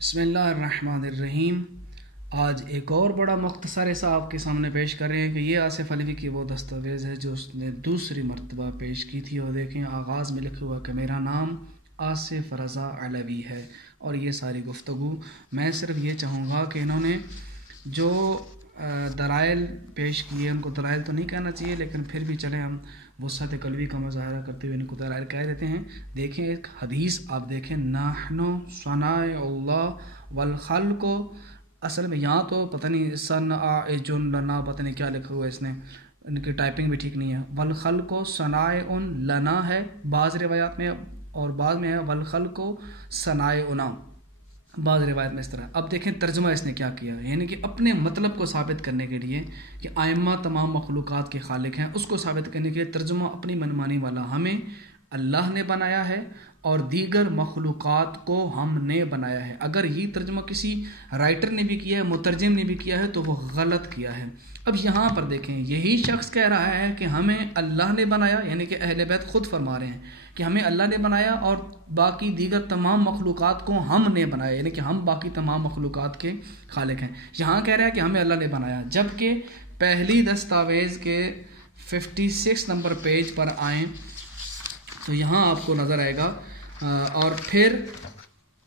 بسم اللہ الرحمن الرحیم۔ آج ایک اور بڑا مختصر سا آپ کے سامنے پیش کر رہے ہیں کہ یہ آصف علوی کی وہ دستاویز ہے جو اس نے دوسری مرتبہ پیش کی تھی، اور دیکھیں آغاز میں لکھا ہوا کہ میرا نام آصف رضا علوی ہے، اور یہ ساری گفتگو میں صرف یہ چاہوں گا کہ انہوں نے جو دلائل پیش کیے، ان کو دلائل تو نہیں کہنا چاہیے لیکن پھر بھی چلیں ہم وسعت قلبی کا مظاہرہ کرتے ہوئے ان کو دلائل کہہ دیتے ہیں۔ دیکھیں ایک حدیث آپ دیکھیں، نحن صنائع اللہ والخلق، اصل میں یہاں تو پتہ نہیں صنائع لنا، پتہ نہیں کیا لکھا ہوا ہے، اس نے ان کی ٹائپنگ بھی ٹھیک نہیں ہے۔ والخلق صنائع لنا ہے بعض روایات میں، اور بعض میں ہے والخلق صنائعنا، بعض روایت میں اس طرح۔ اب دیکھیں ترجمہ اس نے کیا کیا، یعنی کہ اپنے مطلب کو ثابت کرنے کے لیے کہ ائمہ تمام مخلوقات کے خالق ہیں، اس کو ثابت کرنے کے لیے ترجمہ اپنی منمانی والا، ہمیں اللہ نے بنایا ہے اور دیگر مخلوقات کو ہم نے بنایا ہے۔ اگر یہ ترجمہ کسی رائٹر نے بھی کیا ہے، مترجم نے بھی کیا ہے، تو وہ غلط کیا ہے۔ اب یہاں پر دیکھیں یہی شخص کہہ رہا ہے کہ ہمیں اللہ نے بنایا، یعنی کہ اہل بیت خود فرما رہے ہیں کہ ہمیں اللہ نے بنایا اور باقی دیگر تمام مخلوقات کو ہم نے بنایا، یعنی کہ ہم باقی تمام مخلوقات کے خالق ہیں۔ یہاں کہہ رہا ہے کہ ہمیں اللہ نے بنایا، جبکہ پہلی دستاویز کے 56 نمبر پیج پر آئیں تو یہاں آپ کو نظر آئے گا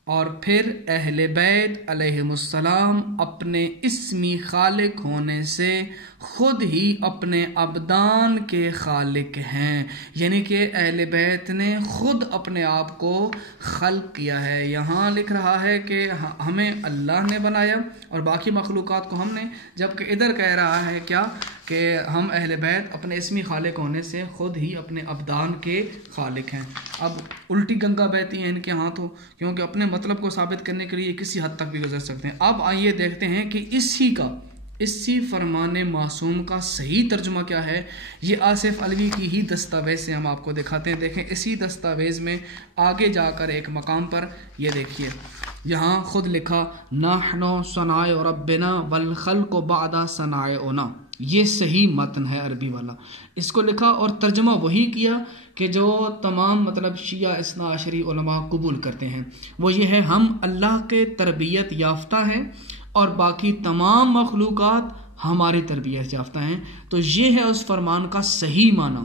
اور پھر اہل بیت علیہم السلام اپنے اسمی خالق ہونے سے خود ہی اپنے ابدان کے خالق ہیں، یعنی کہ اہل بیت نے خود اپنے آپ کو خلق کیا ہے۔ یہاں لکھ رہا ہے کہ ہمیں اللہ نے بنایا اور باقی مخلوقات کو ہم نے، جبکہ ادھر کہہ رہا ہے کیا کہ ہم اہل بیت اپنے اسمی خالق ہونے سے خود ہی اپنے ابدان کے خالق ہیں۔ اب الٹی گنگا بہتی ہیں ان کے ہاتھوں، کیونکہ اپنے مطلب کو ثابت کرنے کے لیے کسی حد تک بھی گزر سکتے ہیں۔ اب آئیے دیکھتے ہیں کہ اسی فرمان معصوم کا صحیح ترجمہ کیا ہے۔ یہ آصف علوی کی ہی دستاویز سے ہم آپ کو دکھاتے ہیں۔ دیکھیں اسی دستاویز میں آگے جا کر ایک مقام پر یہ دیکھیے، یہاں خود لکھا نحن صنائع ربنا والخلق بعد صنائعنا، یہ صحیح متن ہے عربی والا، اس کو لکھا اور ترجمہ وہی کیا کہ جو تمام مطلب شیعہ اثنا عشری علماء قبول کرتے ہیں، وہ یہ ہے ہم اللہ کے تربیت یافتہ ہیں اور باقی تمام مخلوقات ہماری تربیت یافتہ ہیں۔ تو یہ ہے اس فرمان کا صحیح معنی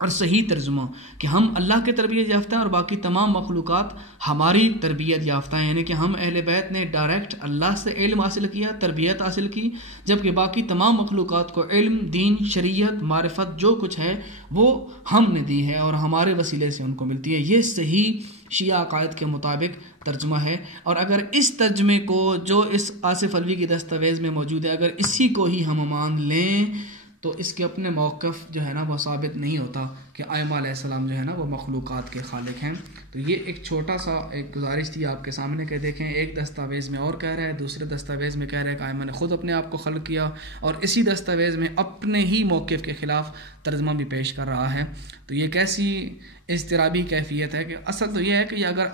اور صحیح ترجمہ کہ ہم اللہ کے تربیت یافتہ ہیں اور باقی تمام مخلوقات ہماری تربیت یافتہ ہیں، یعنی کہ ہم اہل بیت نے ڈائریکٹ اللہ سے علم حاصل کیا، تربیت حاصل کی، جبکہ باقی تمام مخلوقات کو علم، دین، شریعت، معرفت جو کچھ ہے وہ ہم نے دی ہے اور ہمارے وسیلے سے ان کو ملتی ہے۔ یہ صحیح شیعہ عقائد کے مطابق ترجمہ ہے، اور اگر اس ترجمے کو جو اس آصف علوی کی دستاویز میں موجود ہے اگر اسی کو ہی ہم مان لیں تو اس کے اپنے موقف جو ہے نا وہ ثابت نہیں ہوتا کہ ائمہ علیہ السلام جو ہے نا وہ مخلوقات کے خالق ہیں۔ تو یہ ایک چھوٹا سا ایک گزارش تھی آپ کے سامنے کہ دیکھیں ایک دستاویز میں اور کہہ رہا ہے، دوسرے دستاویز میں کہہ رہا ہے کہ ائمہ نے خود اپنے آپ کو خلق کیا، اور اسی دستاویز میں اپنے ہی موقف کے خلاف ترجمہ بھی پیش کر رہا ہے۔ تو یہ کیسی اضطرابی کیفیت ہے کہ اصل تو یہ ہے کہ اگر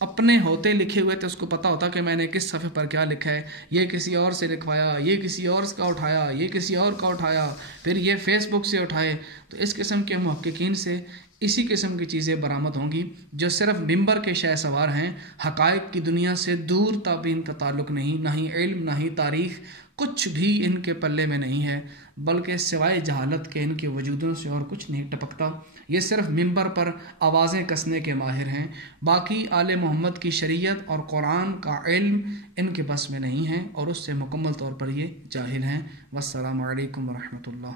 اپنے ہوتے لکھے ہوئے تھے اس کو پتہ ہوتا کہ میں نے کس صفحے پر کیا لکھا ہے، یہ کسی اور سے لکھوایا، یہ کسی اور کا اٹھایا، یہ کسی اور کا اٹھایا، پھر یہ فیس بک سے اٹھائے، تو اس قسم کے محققین سے اسی قسم کی چیزیں برآمد ہوں گی جو صرف ممبر کے شہ سوار ہیں، حقائق کی دنیا سے دور تاب ان کا تعلق نہیں، نہ ہی علم، نہ ہی تاریخ، کچھ بھی ان کے پلے میں نہیں ہے، بلکہ سوائے جہالت کے ان کے وجودوں سے اور کچھ نہیں ٹپکتا۔ یہ صرف ممبر پر آوازیں کسنے کے ماہر ہیں، باقی آل محمد کی شریعت اور قرآن کا علم ان کے بس میں نہیں ہے اور اس سے مکمل طور پر یہ جاہل ہیں۔ والسلام علیکم ورحمۃ اللہ۔